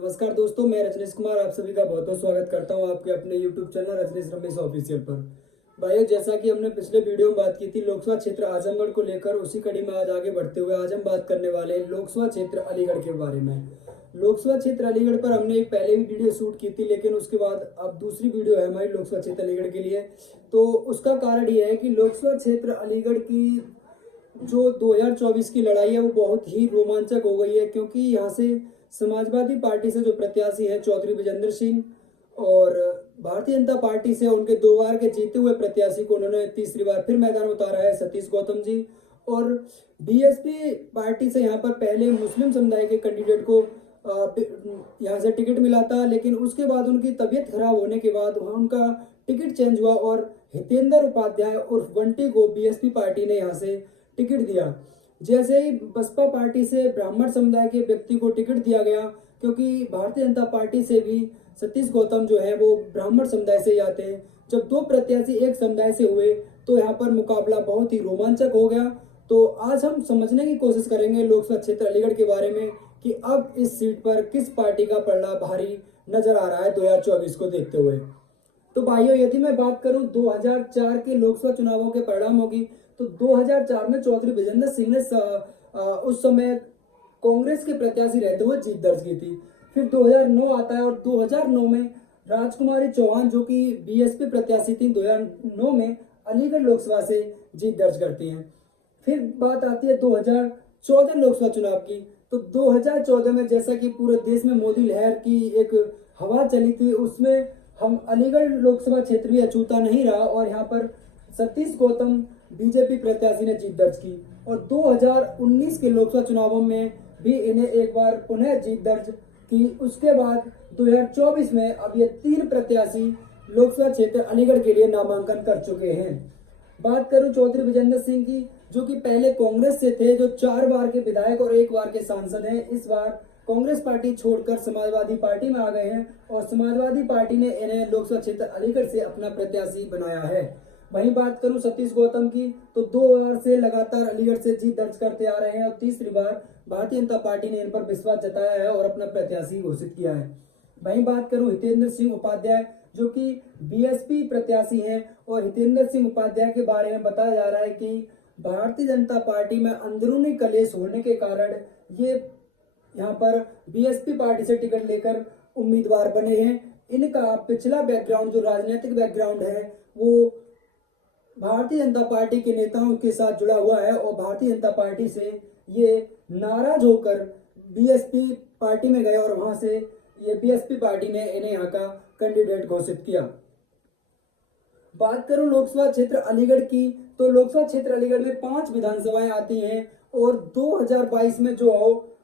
नमस्कार दोस्तों, मैं रजनीश कुमार आप सभी का बहुत बहुत स्वागत करता हूं आपके अपने YouTube channel Rajneesh Ramesh official पर। भाइयों, जैसा कि हमने पिछले वीडियो में बात की थी लोकसभा क्षेत्र आजमगढ़ को लेकर, उसी कड़ी में आज आगे बढ़ते हुए आज हम बात करने वाले हैं लोकसभा क्षेत्र अलीगढ़ के बारे में। लोकसभा क्षेत्र अलीगढ़ पर हमने एक पहले भी वीडियो शूट की थी, लेकिन उसके बाद अब दूसरी वीडियो है हमारी लोकसभा क्षेत्र अलीगढ़ के लिए। तो उसका कारण यह है कि लोकसभा क्षेत्र अलीगढ़ की जो 2024 की लड़ाई है वो बहुत ही रोमांचक हो गई है, क्योंकि यहाँ से समाजवादी पार्टी से जो प्रत्याशी है चौधरी विजेंद्र सिंह, और भारतीय जनता पार्टी से उनके 2 बार के जीते हुए प्रत्याशी को उन्होंने तीसरी बार फिर मैदान में उतारा है, सतीश गौतम जी। और बीएसपी पार्टी से यहाँ पर पहले मुस्लिम समुदाय के कैंडिडेट को यहाँ से टिकट मिला था, लेकिन उसके बाद उनकी तबीयत खराब होने के बाद वहाँ उनका टिकट चेंज हुआ और हितेंद्र उपाध्याय उर्फ बंटी को बीएसपी पार्टी ने यहाँ से टिकट दिया। जैसे ही बसपा पार्टी से ब्राह्मण समुदाय के व्यक्ति को टिकट दिया गया, क्योंकि भारतीय जनता पार्टी से भी सतीश गौतम जो है वो ब्राह्मण समुदाय से ही आते हैं। जब 2 प्रत्याशी एक समुदाय से हुए तो यहाँ पर मुकाबला बहुत ही रोमांचक हो गया। तो आज हम समझने की कोशिश करेंगे लोकसभा क्षेत्र अलीगढ़ के बारे में कि अब इस सीट पर किस पार्टी का पलड़ा भारी नजर आ रहा है 2024 को देखते हुए। तो भाइयों, यदि मैं बात करूं 2004 के लोकसभा चुनावों के परिणामों की, तो 2004 में चौधरी विजेंद्र सिंह ने उस समय कांग्रेस के प्रत्याशी रहते हुए जीत दर्ज की थी। फिर 2009 आता है और 2009 में राजकुमारी चौहान जो कि बीएसपी प्रत्याशी थी 2009 में अलीगढ़ लोकसभा से जीत दर्ज करती हैं। फिर बात आती है 2014 लोकसभा चुनाव की। तो 2014 में जैसा कि पूरे देश में मोदी लहर की एक हवा चली थी, उसमें हम अलीगढ़ लोकसभा क्षेत्र भी अछूता नहीं रहा और यहाँ पर सतीश गौतम बीजेपी प्रत्याशी ने जीत दर्ज की। और 2019 के लोकसभा चुनावों में भी इन्हें एक बार पुनः जीत दर्ज की। उसके बाद 2024 में अब ये 3 प्रत्याशी लोकसभा क्षेत्र अलीगढ़ के लिए नामांकन कर चुके हैं। बात करूं चौधरी विजेंद्र सिंह की, जो कि पहले कांग्रेस से थे, जो 4 बार के विधायक और 1 बार के सांसद हैं। इस बार कांग्रेस पार्टी छोड़कर समाजवादी पार्टी में आ गए हैं और समाजवादी पार्टी ने इन्हें लोकसभा क्षेत्र अलीगढ़ से अपना प्रत्याशी बनाया है। वहीं बात करूं सतीश गौतम की, तो 2 बार से लगातार अलीगढ़ से जीत दर्ज करते आ रहे हैं और तीसरी बार भारतीय जनता पार्टी ने इन पर विश्वास जताया है और अपना प्रत्याशी घोषित किया है। वहीं बात करूं हितेंद्र सिंह उपाध्याय, जो कि बीएसपी प्रत्याशी हैं, और हितेंद्र सिंह उपाध्याय के बारे में बताया जा रहा है कि भारतीय जनता पार्टी में अंदरूनी कलेश होने के कारण ये यहाँ पर बीएसपी पार्टी से टिकट लेकर उम्मीदवार बने हैं। इनका पिछला बैकग्राउंड, जो राजनीतिक बैकग्राउंड है, वो भारतीय जनता पार्टी के नेताओं के साथ जुड़ा हुआ है और भारतीय जनता पार्टी से ये नाराज होकर बीएसपी पार्टी में गए और वहां से ये बीएसपी पार्टी ने इन्हें यहाँ का कैंडिडेट घोषित किया। बात करूं लोकसभा क्षेत्र अलीगढ़ की, तो लोकसभा क्षेत्र अलीगढ़ में 5 विधानसभाएं आती हैं और 2022 में जो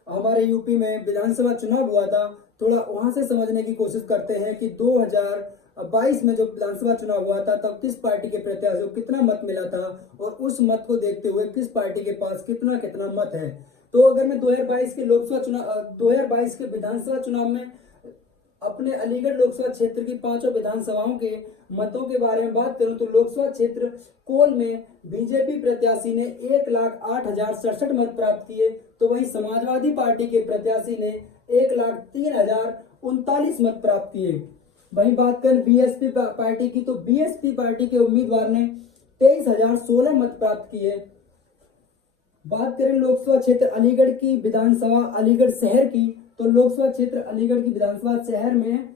हमारे यूपी में विधानसभा चुनाव हुआ था, थोड़ा वहां से समझने की कोशिश करते हैं कि 2022 में जो विधानसभा चुनाव हुआ था तब किस पार्टी के प्रत्याशी को कितना मत मिला था और उस मत को देखते हुए किस पार्टी के पास कितना कितना मत है। तो अगर मैं 2022 के लोकसभा चुनाव 2022 के विधानसभा चुनाव में अपने अलीगढ़ लोकसभा क्षेत्र की 5 विधानसभाओं के मतों के बारे में बात करूं, तो लोकसभा क्षेत्र कोल में बीजेपी प्रत्याशी ने 1,08,067 मत प्राप्त किए, तो वहीं समाजवादी पार्टी के प्रत्याशी ने 1,03,039 मत प्राप्त किए। वहीं बात करें बीएसपी पार्टी की, तो बीएसपी पार्टी के उम्मीदवार ने 23,016 मत प्राप्त किए। बात करें लोकसभा क्षेत्र अलीगढ़ की विधानसभा अलीगढ़ शहर की, तो लोकसभा क्षेत्र अलीगढ़ की विधानसभा शहर में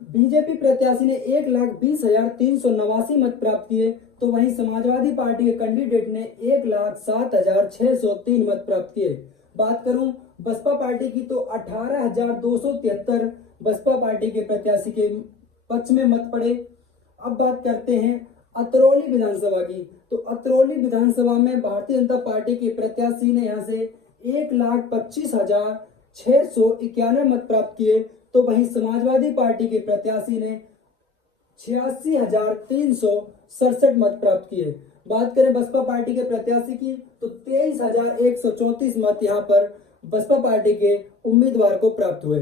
बीजेपी प्रत्याशी ने 1,20,389 मत प्राप्त किए, तो वहीं समाजवादी पार्टी के कैंडिडेट ने 1,07,603 मत प्राप्त किए। बात करूं बसपा पार्टी की, तो 18,273 बसपा पार्टी के प्रत्याशी के पक्ष में मत पड़े। अब बात करते हैं अतरौली विधानसभा की, तो अतरौली विधानसभा में भारतीय जनता पार्टी के प्रत्याशी ने यहाँ से 1,25,691 मत प्राप्त किए, तो वहीं समाजवादी पार्टी के प्रत्याशी ने 86,367 मत प्राप्त किए। बात करें बसपा पार्टी के प्रत्याशी की, तो 23,134 मत यहाँ पर बसपा पार्टी के उम्मीदवार को प्राप्त हुए।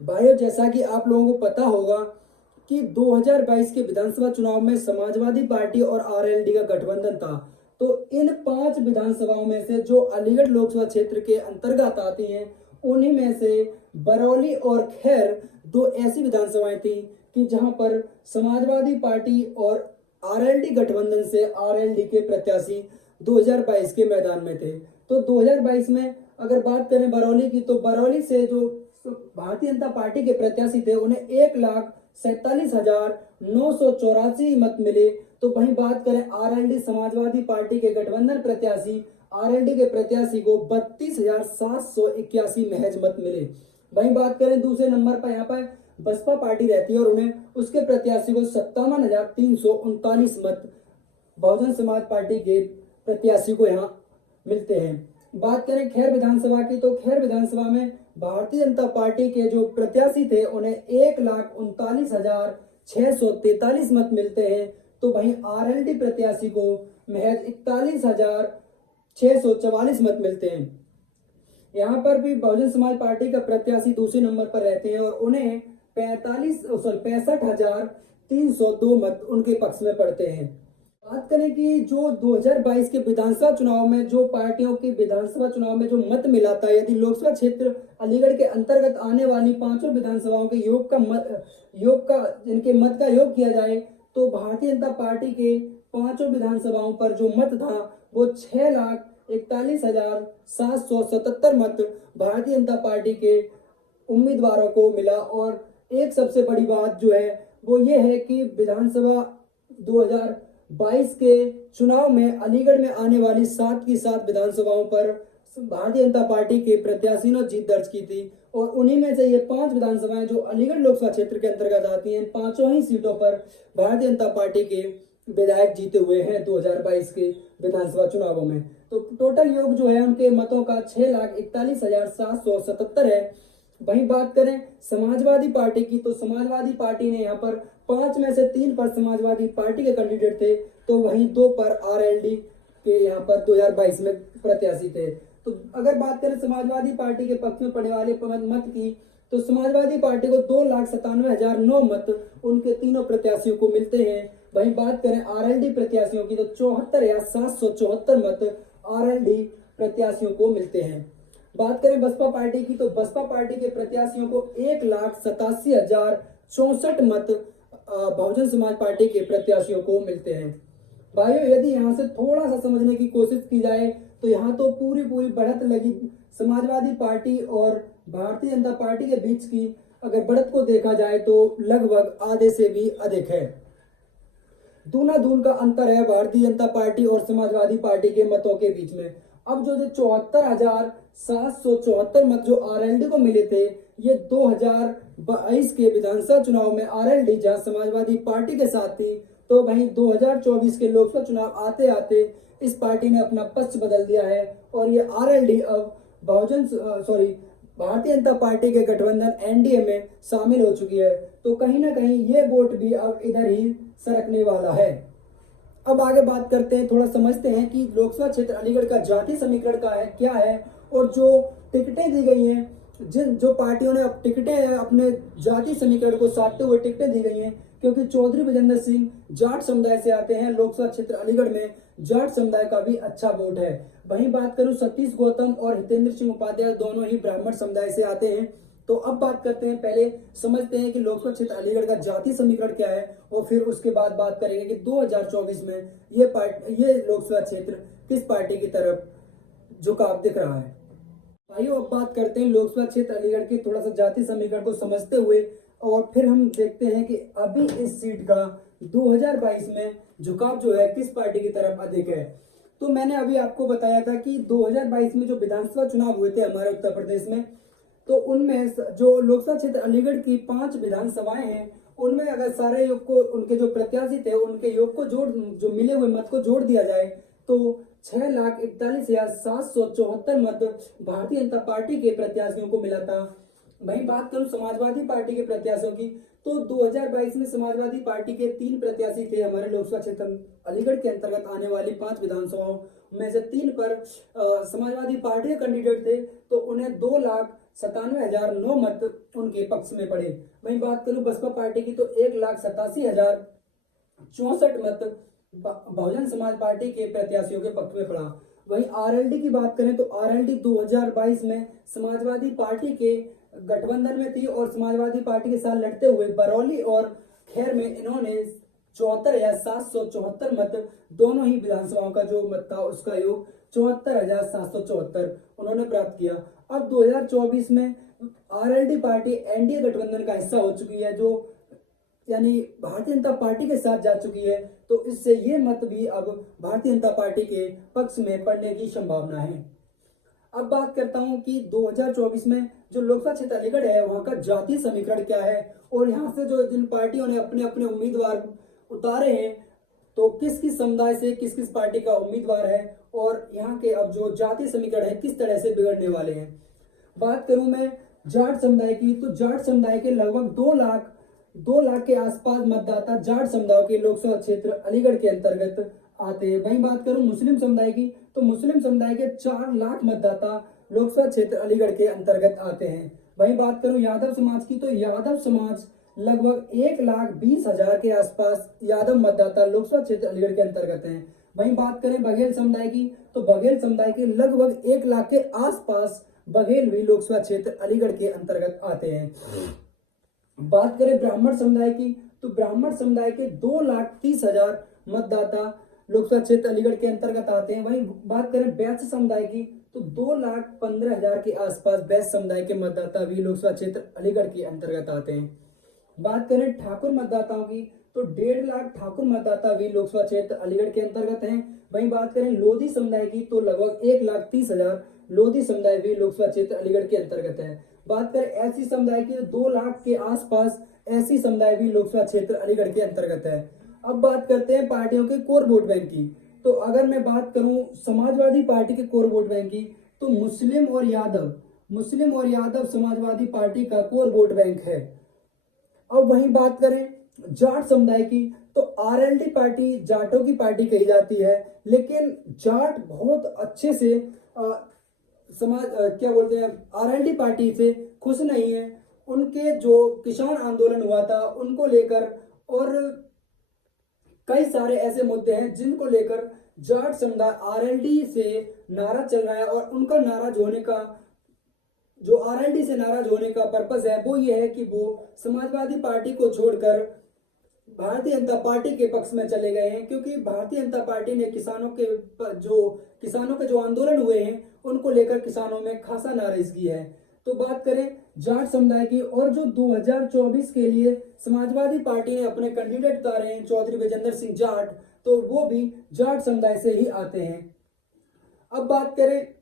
भाइयों, जैसा कि आप लोगों को पता होगा कि 2022 के विधानसभा चुनाव में समाजवादी पार्टी और आरएलडी का गठबंधन था, तो इन 5 विधानसभाओं में से जो अलीगढ़ लोकसभा क्षेत्र के अंतर्गत आती हैं उन्हीं में से बरौली और खैर दो ऐसी विधानसभाएं थी कि जहां पर समाजवादी पार्टी और आरएलडी गठबंधन से आरएलडी के प्रत्याशी 2022 के मैदान में थे। तो 2022 में अगर बात करें बरौली की, तो बरौली से जो भारतीय जनता पार्टी के प्रत्याशी थे उन्हें 1,47,984 मत मिले। तो वहीं बात करें आरएलडी समाजवादी पार्टी के गठबंधन प्रत्याशी आरएलडी के प्रत्याशी को 32,781 महज मत मिले। वहीं बात करें दूसरे नंबर पर यहाँ पर बसपा पार्टी रहती है और उन्हें उसके प्रत्याशी को 57,339 मत बहुजन समाज पार्टी के प्रत्याशी को यहाँ मिलते हैं। बात करें खैर विधानसभा की, तो खैर विधानसभा में भारतीय जनता पार्टी के जो प्रत्याशी थे उन्हें 1,39,643 मत मिलते हैं। तो वहीं आरएलडी प्रत्याशी को महज 41,644 मत मिलते हैं। यहाँ पर भी बहुजन समाज पार्टी का प्रत्याशी दूसरे नंबर पर रहते हैं और उन्हें 65,302 मत उनके पक्ष में पड़ते हैं। बात करें कि जो 2022 के विधानसभा चुनाव में जो पार्टियों की विधानसभा चुनाव में जो मत मिला था, यदि लोकसभा क्षेत्र अलीगढ़ के अंतर्गत आने वाली पांचों विधानसभाओं के इनके मत का योग किया जाए तो भारतीय जनता पार्टी के पांचों विधानसभाओं पर जो मत था वो 6,41,777 मत भारतीय जनता पार्टी के उम्मीदवारों को मिला। और एक सबसे बड़ी बात जो है वो ये है कि विधानसभा 2022 के चुनाव में अलीगढ़ में आने वाली 7 की 7 विधानसभाओं पर भारतीय जनता पार्टी के प्रत्याशी ने जीत दर्ज की थी और उन्हीं में से ये 5 विधानसभाएं जो अलीगढ़ लोकसभा क्षेत्र के अंतर्गत आती हैं, पांचों ही सीटों पर भारतीय जनता पार्टी के विधायक जीते हुए हैं 2022 के विधानसभा चुनावों में। तो टोटल योग जो है उनके मतों का 6,41,777 है। वहीं बात करें समाजवादी पार्टी की, तो समाजवादी पार्टी ने यहाँ पर 5 में से 3 पर समाजवादी पार्टी के कैंडिडेट थे, तो वहीं 2 पर आरएलडी के यहाँ पर 2022 में प्रत्याशी थे। तो अगर बात करें समाजवादी पार्टी के पक्ष में पड़ने वाले मत की, तो समाजवादी पार्टी को 2,97,009 मत उनके तीनों प्रत्याशियों को मिलते हैं। वहीं बात करें आरएलडी प्रत्याशियों की, तो 74,774 मत आरएलडी प्रत्याशियों को मिलते हैं। बात करें बसपा पार्टी की, तो बसपा पार्टी के प्रत्याशियों को 1,87,064 मत बहुजन समाज पार्टी के प्रत्याशियों को मिलते हैं। भाइयों, यदि यहाँ से थोड़ा सा समझने की कोशिश की जाए तो यहाँ तो पूरी बढ़त लगी समाजवादी पार्टी और भारतीय जनता पार्टी के बीच की अगर बढ़त को देखा जाए तो लगभग आधे से भी अधिक है। दूना दून का अंतर है भारतीय जनता पार्टी और समाजवादी पार्टी के मतों के बीच में। अब जो 74,774 मत जो आरएलडी को मिले थे, ये 2022 के विधानसभा चुनाव में आरएलडी जहां समाजवादी पार्टी के साथ थी, तो वहीं 2024 के लोकसभा चुनाव आते आते इस पार्टी ने अपना पक्ष बदल दिया है और ये आरएलडी अब भारतीय जनता पार्टी के गठबंधन एनडीए में शामिल हो चुकी है। तो कहीं ना कहीं ये वोट भी अब इधर ही सरकने वाला है। अब आगे बात करते हैं, थोड़ा समझते हैं कि लोकसभा क्षेत्र अलीगढ़ का जाति समीकरण का है क्या है और जो टिकटें दी गई हैं, जो पार्टियों ने अब टिकटें अपने जाति समीकरण को साधते हुए टिकटें दी गई हैं, क्योंकि चौधरी विजेंद्र सिंह जाट समुदाय से आते हैं। लोकसभा क्षेत्र अलीगढ़ में जाट समुदाय का भी अच्छा वोट है। वहीं बात करूं सतीश गौतम और हितेंद्र सिंह उपाध्याय दोनों ही ब्राह्मण समुदाय से आते हैं। तो अब बात करते हैं, पहले समझते हैं कि लोकसभा क्षेत्र अलीगढ़ का जाति समीकरण क्या है और फिर उसके बाद बात करेंगे कि 2024 में ये लोकसभा क्षेत्र किस पार्टी की तरफ झुकाव दिख रहा है। भाइयों, अब बात करते हैं लोकसभा क्षेत्र अलीगढ़ के थोड़ा सा जाति समीकरण को समझते हुए और फिर हम देखते हैं कि अभी इस सीट का 2022 में झुकाव जो है किस पार्टी की तरफ अधिक है। तो मैंने अभी आपको बताया था कि 2022 में जो विधानसभा चुनाव हुए थे हमारे उत्तर प्रदेश में, तो उनमें जो लोकसभा क्षेत्र अलीगढ़ की 5 विधानसभाएं हैं, उनमें अगर सारे योग को उनके जो प्रत्याशी थे उनके योग को जो मिले हुए मत को जोड़ दिया जाए तो 6,41,774 मत भारतीय जनता पार्टी के प्रत्याशियों को मिला था। वहीं बात करूं समाजवादी पार्टी के प्रत्याशियों की, तो 2022 में समाजवादी पार्टी के 3 प्रत्याशी थे हमारे लोकसभा क्षेत्र अलीगढ़ के अंतर्गत आने वाली 5 विधानसभाओं में से 3 पर समाजवादी पार्टी के कैंडिडेट थे, तो उन्हें 2,97,009 मत उनके पक्ष में पड़े। वहीं बात करूं बसपा पार्टी की, तो 1,87,064 मत बहुजन समाज पार्टी के प्रत्याशियों के पक्ष में पड़ा। वहीं आरएलडी की बात करें तो आरएलडी 2022 में समाजवादी पार्टी के गठबंधन में थी और समाजवादी पार्टी के साथ लड़ते हुए बरौली और खैर में इन्होंने 74,774 मत, दोनों ही विधानसभाओं का जो मत था उसका योग 74,774 उन्होंने प्राप्त किया। अब 2024 में आरएलडी पार्टी एनडीए गठबंधन का हिस्सा हो चुकी है, जो यानी भारतीय जनता पार्टी के साथ जा चुकी है, तो इससे ये मत भी अब भारतीय जनता पार्टी के पक्ष में पड़ने की संभावना है। अब बात करता हूं कि 2024 में जो लोकसभा क्षेत्र अलीगढ़ है वहां का जातीय समीकरण क्या है और यहाँ से जो जिन पार्टियों ने अपने अपने उम्मीदवार उतारे हैं, तो किस किस समुदाय से किस किस पार्टी का उम्मीदवार है और यहाँ के अब जो जातीय समीकरण है किस तरह से बिगड़ने वाले हैं। बात करूं मैं जाट समुदाय की, तो जाट समुदाय के लगभग 2 लाख के आसपास मतदाता जाट समुदाय के लोकसभा क्षेत्र अलीगढ़ के अंतर्गत आते हैं। वहीं बात करूं मुस्लिम समुदाय की, तो मुस्लिम समुदाय के 4 लाख मतदाता लोकसभा क्षेत्र अलीगढ़ के अंतर्गत आते हैं। वहीं बात करूं यादव समाज की, तो यादव समाज लगभग 1,20,000 के आसपास यादव मतदाता लोकसभा क्षेत्र अलीगढ़ के अंतर्गत हैं। वहीं बात करें बघेल समुदाय की, तो बघेल समुदाय के लगभग 1 लाख के आसपास बघेल भी लोकसभा क्षेत्र अलीगढ़ के अंतर्गत आते हैं। बात करें ब्राह्मण समुदाय की, तो ब्राह्मण समुदाय के 2,30,000 मतदाता लोकसभा क्षेत्र अलीगढ़ के अंतर्गत आते हैं। वहीं बात करें वैश्य समुदाय की, तो 2,15,000 के आसपास वैश्य समुदाय के मतदाता भी लोकसभा क्षेत्र अलीगढ़ के अंतर्गत आते हैं। बात करें ठाकुर मतदाताओं की, तो 1.5 लाख ठाकुर मतदाता भी लोकसभा क्षेत्र अलीगढ़ के अंतर्गत हैं। वहीं बात करें लोधी समुदाय की, तो लगभग 1,30,000 लोधी समुदाय भी लोकसभा क्षेत्र अलीगढ़ के अंतर्गत है। बात करें एससी समुदाय की, तो 2 लाख के आसपास एससी समुदाय भी लोकसभा क्षेत्र अलीगढ़ के अंतर्गत है। अब बात करते हैं पार्टियों के कोर वोट बैंक की, तो अगर मैं बात करूं समाजवादी पार्टी के कोर वोट बैंक की, तो मुस्लिम और यादव समाजवादी पार्टी का कोर वोट बैंक है। अब वहीं बात करें जाट समुदाय की, तो आरएलडी पार्टी जाटों की पार्टी कही जाती है, लेकिन जाट बहुत अच्छे से क्या बोलते हैं आरएलडी पार्टी से खुश नहीं है। उनके जो किसान आंदोलन हुआ था उनको लेकर और कई सारे ऐसे मुद्दे हैं जिनको लेकर जाट समुदाय आरएलडी से नाराज चल रहा है और उनका नाराज होने का जो आरएलडी से नाराज होने का पर्पस है वो ये है कि वो समाजवादी पार्टी को छोड़कर भारतीय जनता पार्टी के पक्ष में चले गए हैं, क्योंकि भारतीय जनता पार्टी ने किसानों के जो आंदोलन हुए हैं उनको लेकर किसानों में खासा नाराजगी है। तो बात करें जाट समुदाय की, और जो 2024 के लिए समाजवादी पार्टी ने अपने कैंडिडेट उतारे हैं चौधरी विजेंद्र सिंह जाट, तो वो भी जाट समुदाय से ही आते हैं। अब बात करें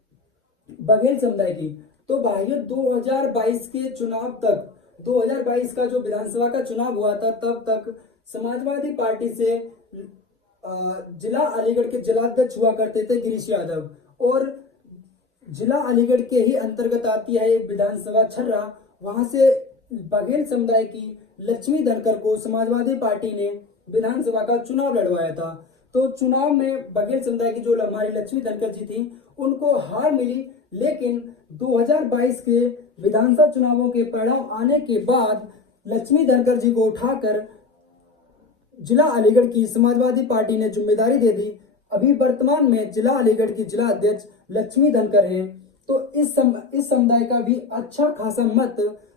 बघेल समुदाय की, तो भाइयों 2022 के चुनाव तक 2022 का जो विधानसभा का चुनाव हुआ था तब तक समाजवादी पार्टी से जिला अलीगढ़ के जिलाध्यक्ष हुआ करते थे गिरीश यादव, और जिला अलीगढ़ के ही अंतर्गत आती है एक विधानसभा छर्रा, वहां से बघेल समुदाय की लक्ष्मी धनकर को समाजवादी पार्टी ने विधानसभा का चुनाव लड़वाया था। तो चुनाव में बघेल समुदाय की जो हमारी लक्ष्मी धनकर जी थी उनको हार मिली, लेकिन 2022 के विधानसभा चुनावों के परिणाम आने के बाद लक्ष्मी धनकर जी को उठाकर जिला अलीगढ़ की समाजवादी पार्टी ने जिम्मेदारी दे दी। अभी वर्तमान में जिला अलीगढ़ की जिला अध्यक्ष लक्ष्मी धनकर हैं, तो इस समुदाय का भी अच्छा खासा मत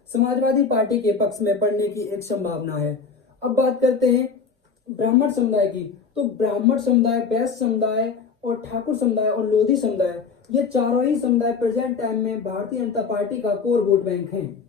समाजवादी पार्टी के पक्ष में पड़ने की एक संभावना है। अब बात करते हैं ब्राह्मण समुदाय की, तो ब्राह्मण समुदाय, वैश्य समुदाय और ठाकुर समुदाय और लोधी समुदाय, ये चारों ही समुदाय प्रेजेंट टाइम में भारतीय जनता पार्टी का कोर वोट बैंक हैं।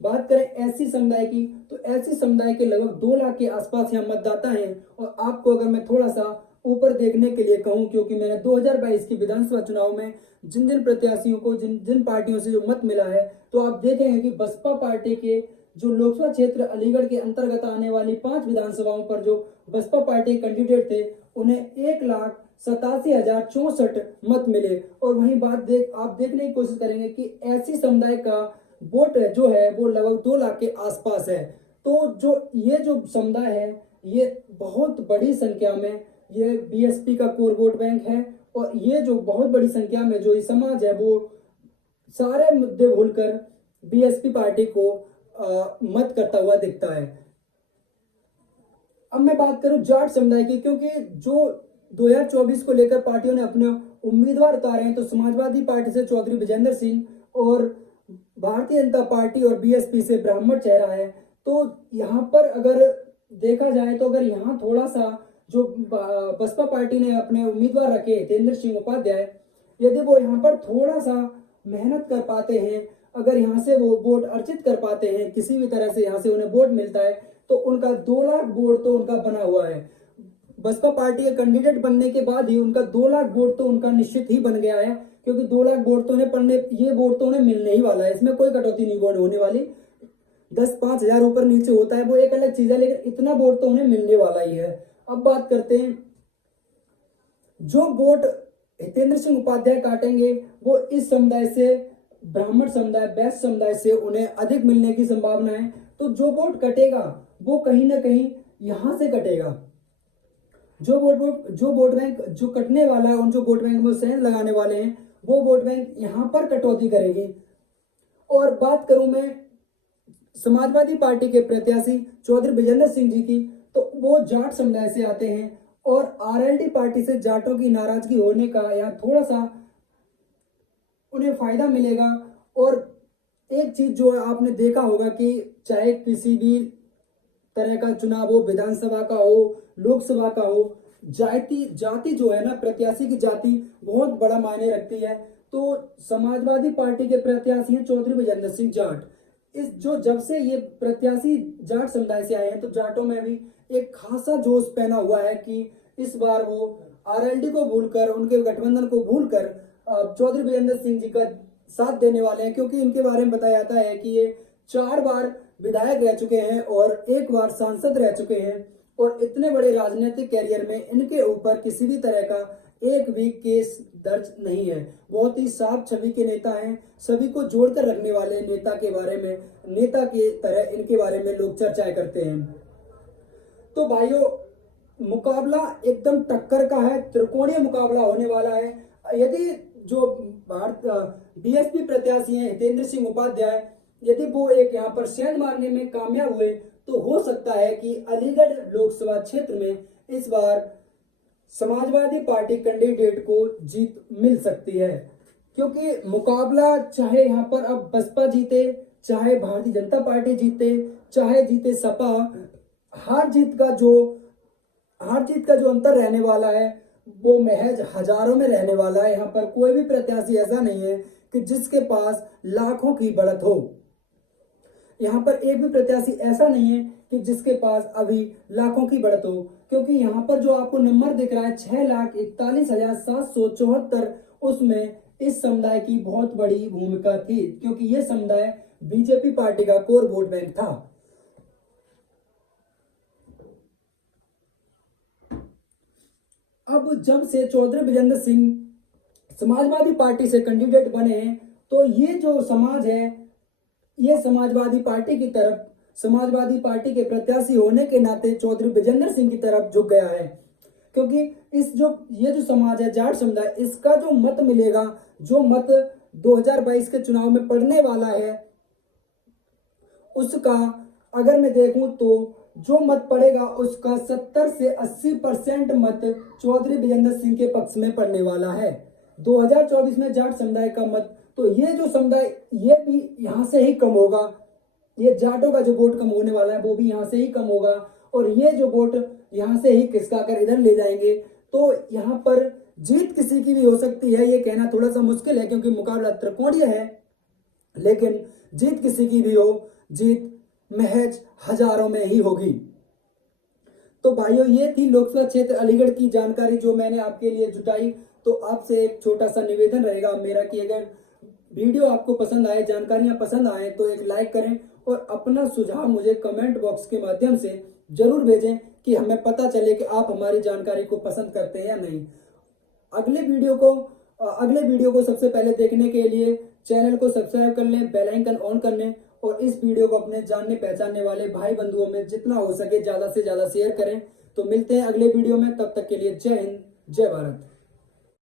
बात करें एससी समुदाय की, तो एससी समुदाय के लगभग 2 लाख के आसपास यहाँ मतदाता हैं। और आपको अगर मैं थोड़ा सा ऊपर देखने के लिए कहूं, क्योंकि मैंने 2022 की विधानसभा चुनाव में जिन जिन प्रत्याशियों को जिन पार्टियों से जो मत मिला है, तो आप देखेंगे कि बसपा पार्टी के जो लोकसभा क्षेत्र अलीगढ़ के अंतर्गत आने वाली 5 विधानसभाओं पर जो बसपा पार्टी कैंडिडेट थे उन्हें 1,87,064 मत मिले। और वहीं आप देखने की कोशिश करेंगे कि एससी समुदाय का वोट जो है वो लगभग 2 लाख के आसपास है। तो जो समुदाय है ये बहुत बड़ी संख्या में ये बीएसपी का कोर वोट बैंक है, और ये जो बहुत बड़ी संख्या में जो ये समाज है वो सारे मुद्दे भूलकर बीएसपी पार्टी को मत करता हुआ दिखता है। अब मैं बात करूं जाट समुदाय की, क्योंकि जो 2024 को लेकर पार्टियों ने अपने उम्मीदवार उतारे हैं, तो समाजवादी पार्टी से चौधरी विजेंद्र सिंह और भारतीय जनता पार्टी और बीएसपी से ब्राह्मण चेहरा है। तो यहाँ पर अगर देखा जाए तो अगर यहाँ थोड़ा सा जो बसपा पार्टी ने अपने उम्मीदवार रखे हितेंद्र सिंह उपाध्याय, यदि वो यहाँ पर थोड़ा सा मेहनत कर पाते हैं, अगर यहाँ से वो वोट अर्जित कर पाते हैं, किसी भी तरह से यहाँ से उन्हें वोट मिलता है, तो उनका 2 लाख वोट तो उनका बना हुआ है। बसपा पार्टी के कैंडिडेट बनने के बाद ही उनका 2 लाख वोट तो उनका निश्चित ही बन गया है, क्योंकि 2 लाख वोट तो उन्हें ये वोट तो उन्हें मिलने ही वाला है, इसमें कोई कटौती नहीं होने वाली। 10-5 हजार ऊपर नीचे होता है वो एक अलग चीज है, लेकिन इतना वोट तो उन्हें मिलने वाला ही है। अब बात करते हैं, जो वोट हितेंद्र सिंह उपाध्याय काटेंगे वो इस समुदाय से, ब्राह्मण समुदाय, वैश्य समुदाय से उन्हें अधिक मिलने की संभावना है। तो जो वोट कटेगा वो कहीं ना कहीं यहां से कटेगा। जो वोट बैंक जो कटने वाला है, उन जो वोट बैंक में सेंध लगाने वाले हैं, वो वोट बैंक यहां पर कटौती करेगी। और बात करूं मैं समाजवादी पार्टी के प्रत्याशी चौधरी विजेंद्र सिंह जी की, तो वो जाट समुदाय से आते हैं और आरएलडी पार्टी से जाटों की नाराजगी होने का या थोड़ा सा उन्हें फायदा मिलेगा। और एक चीज जो आपने देखा होगा कि चाहे किसी भी तरह का चुनाव हो, विधानसभा का हो, लोकसभा का हो, जाति जो है ना, प्रत्याशी की जाति बहुत बड़ा मायने रखती है। तो समाजवादी पार्टी के प्रत्याशी हैं चौधरी विजेंद्र सिंह जाट। इस जो जब से ये प्रत्याशी जाट समुदाय से आए हैं, तो जाटों में भी एक खासा जोश पहना हुआ है कि इस बार वो आरएलडी को भूलकर, उनके गठबंधन को भूलकर चौधरी विजेंद्र सिंह जी का साथ देने वाले हैं, क्योंकि इनके बारे में बताया जाता है कि ये 4 बार विधायक रह चुके हैं और 1 बार सांसद रह चुके हैं, और इतने बड़े राजनीतिक कैरियर में इनके ऊपर किसी भी तरह का एक भी केस दर्ज नहीं है। बहुत ही साफ छवि के नेता हैं, सभी को जोड़कर रखने वाले नेता के बारे में, नेता के तरह इनके बारे में लोग चर्चाएं करते हैं। तो भाइयों, मुकाबला एकदम टक्कर का है, त्रिकोणीय मुकाबला होने वाला है। यदि जो बीएसपी प्रत्याशी हैं हितेंद्र सिंह उपाध्याय, यदि वो एक यहाँ पर सेंध मारने में कामयाब हुए, तो हो सकता है कि अलीगढ़ लोकसभा क्षेत्र में इस बार समाजवादी पार्टी कैंडिडेट को जीत मिल सकती है। क्योंकि मुकाबला, चाहे यहाँ पर अब बसपा जीते, चाहे भारतीय जनता पार्टी जीते, चाहे जीते सपा, हार जीत का जो अंतर रहने वाला है वो महज हजारों में रहने वाला है। यहाँ पर कोई भी प्रत्याशी ऐसा नहीं है कि जिसके पास लाखों की बढ़त हो। यहाँ पर एक भी प्रत्याशी ऐसा नहीं है कि जिसके पास अभी लाखों की बढ़त हो, क्योंकि यहाँ पर जो आपको नंबर दिख रहा है 6,41,774, उसमें इस समुदाय की बहुत बड़ी भूमिका थी, क्योंकि ये समुदाय बीजेपी पार्टी का कोर वोट बैंक था। अब जब से चौधरी विजेंद्र सिंह समाजवादी पार्टी से कैंडिडेट बने हैं, तो ये जो समाज है, ये समाजवादी पार्टी की तरफ, समाजवादी पार्टी के प्रत्याशी होने के नाते चौधरी विजेंद्र सिंह की तरफ झुक गया है। क्योंकि ये जो समाज है, जाट समुदाय, इसका जो मत मिलेगा, जो मत 2022 के चुनाव में पड़ने वाला है, उसका अगर मैं देखूं तो जो मत पड़ेगा उसका 70 से 80% मत चौधरी विजेंद्र सिंह के पक्ष में पड़ने वाला है। 2024 में जाट समुदाय का मत, तो ये जो समुदाय, ये भी यहाँ से ही कम होगा। ये जाटों का जो वोट कम होने वाला है वो भी यहाँ से ही कम होगा, और ये जो वोट यहाँ से ही खिसका कर इधर ले जाएंगे। तो यहाँ पर जीत किसी की भी हो सकती है, ये कहना थोड़ा सा मुश्किल है, क्योंकि मुकाबला त्रिकोणीय है, लेकिन जीत किसी की भी हो, जीत महज हजारों में ही होगी। तो भाइयों, ये थी लोकसभा क्षेत्र अलीगढ़ की जानकारी जो मैंने आपके लिए जुटाई। तो आपसे एक छोटा सा निवेदन रहेगा मेरा कि अगर वीडियो आपको पसंद आए, जानकारियां पसंद आए, तो एक लाइक करें और अपना सुझाव मुझे कमेंट बॉक्स के माध्यम से जरूर भेजें कि हमें पता चले कि आप हमारी जानकारी को पसंद करते हैं या नहीं। अगले वीडियो को सबसे पहले देखने के लिए चैनल को सब्सक्राइब कर लें, बेल आइकन ऑन कर लें, और इस वीडियो को अपने जानने पहचानने वाले भाई बंधुओं में जितना हो सके ज़्यादा से ज़्यादा शेयर करें। तो मिलते हैं अगले वीडियो में, तब तक के लिए जय हिंद, जय भारत।